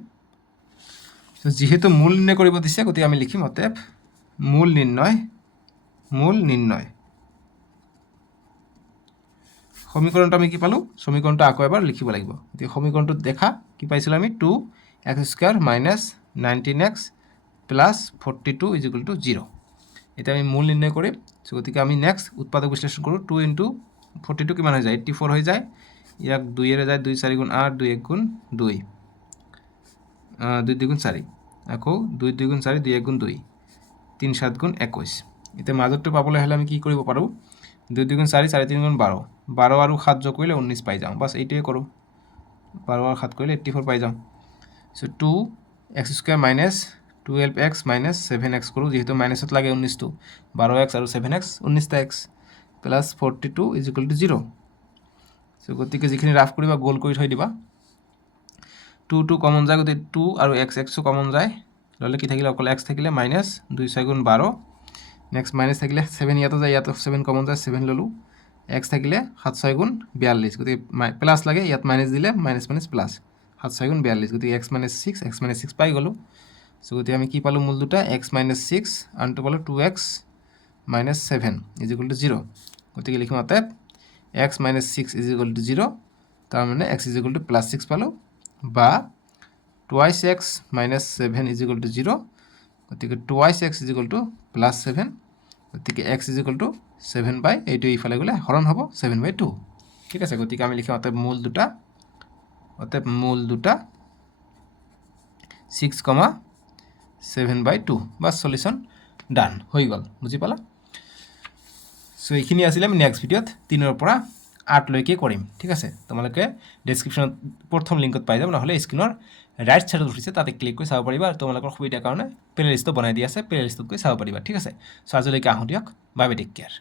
যিহেতু মূল নিৰ্ণয় কৰিব দিছে, গতিকে আমি লিখিম অতএব মূল নিৰ্ণয় সমীকৰণটো আমি কি পালোঁ, সমীকৰণটো আকৌ এবাৰ লিখিব লাগিব। গতিকে সমীকৰণটোত দেখা কি পাইছিলোঁ আমি 2x² - 19x + 42 = 0। এতিয়া আমি মূল নিৰ্ণয় কৰিম। গতিকে আমি নেক্সট উৎপাদক বিশ্লেষণ কৰোঁ। 2 × 42 কিমান হৈ যায়, 84 হৈ যায়। ইয়াক 2 যায়, 2 × 4 = 8, 2 × 1 = 2, 2 × 2 = 4, আকৌ 2 × 2 = 4, 2 × 1 = 2, 3 × 7 = 21। এতিয়া মাজতটো পাবলৈ হ'লে আমি কি কৰিব পাৰোঁ, 2 × 2 = 4, 4 × 3 = 12, 12 আৰু 7 যোগ কৰিলে 19 পাই যাওঁ। বাছ এইটোৱে কৰোঁ, 12 আৰু 7 কৰিলে 84 পাই যাওঁ। 2x² - 12x - 7x কৰোঁ, যিহেতু মাইনাছত লাগে 19টো, 12x আৰু 7x 19টা x + 42 = 0। গতিকে যিখিনি ৰাফ কৰিবা গোল কৰি থৈ দিবা। 2 কমন যায়, গতিকে 2 আৰু x কমন যায়, ল'লে কি থাকিলে, অকল x থাকিলে, -2 × 6 = 12। নেক্সট মাইনাছ থাকিলে 7 ইয়াতো যায়, ইয়াতো 7 কমন যায়, 7 ল'লোঁ। x থাকিলে 7 × 6 = 42, গতিকে প্লাছ লাগে, ইয়াত মাইনাছ দিলে মাইনাছ প্লাছ, 7 × 6 = 42, গতিকে x - 6 পাই গ'লোঁ। গতিকে আমি কি পালোঁ, মূল দুটা x - 6, আনটো পালোঁ 2x - 7 = 0। গতিকে লিখিম অতএব x - 6 = 0, তাৰমানে x = +6 পালোঁ, বা 2x - 7 = 0, গতিকে 2x = +7, গতিকে x = 7 বাই এইটো এইফালে গ'লে হৰণ হ'ব 7/2। ঠিক আছে, গতিকে আমি লিখিম অতএব মূল দুটা 6, 7/2, বা সলিউশ্যন ডান হৈ গ'ল। বুজি পালা? এইখিনি আছিলে। আমি নেক্সট ভিডিঅ'ত 3 পৰা 8 লৈকে কৰিম। ঠিক আছে, তোমালোকে ডেছক্ৰিপশ্যনত প্ৰথম লিংকত পাই যাব, নহ'লে স্ক্ৰীনৰ ৰাইট ছাইডত উঠিছে, তাতে ক্লিক কৰি চাব পাৰিবা, আৰু তোমালোকৰ সুবিধাৰ কাৰণে প্লে লিষ্টটো বনাই দিয়া আছে, প্লে লিষ্টত গৈ চাব পাৰিবা। ঠিক আছে, আজিলৈকে আহোঁ দিয়ক, বাই বাই, টেক কেয়াৰ।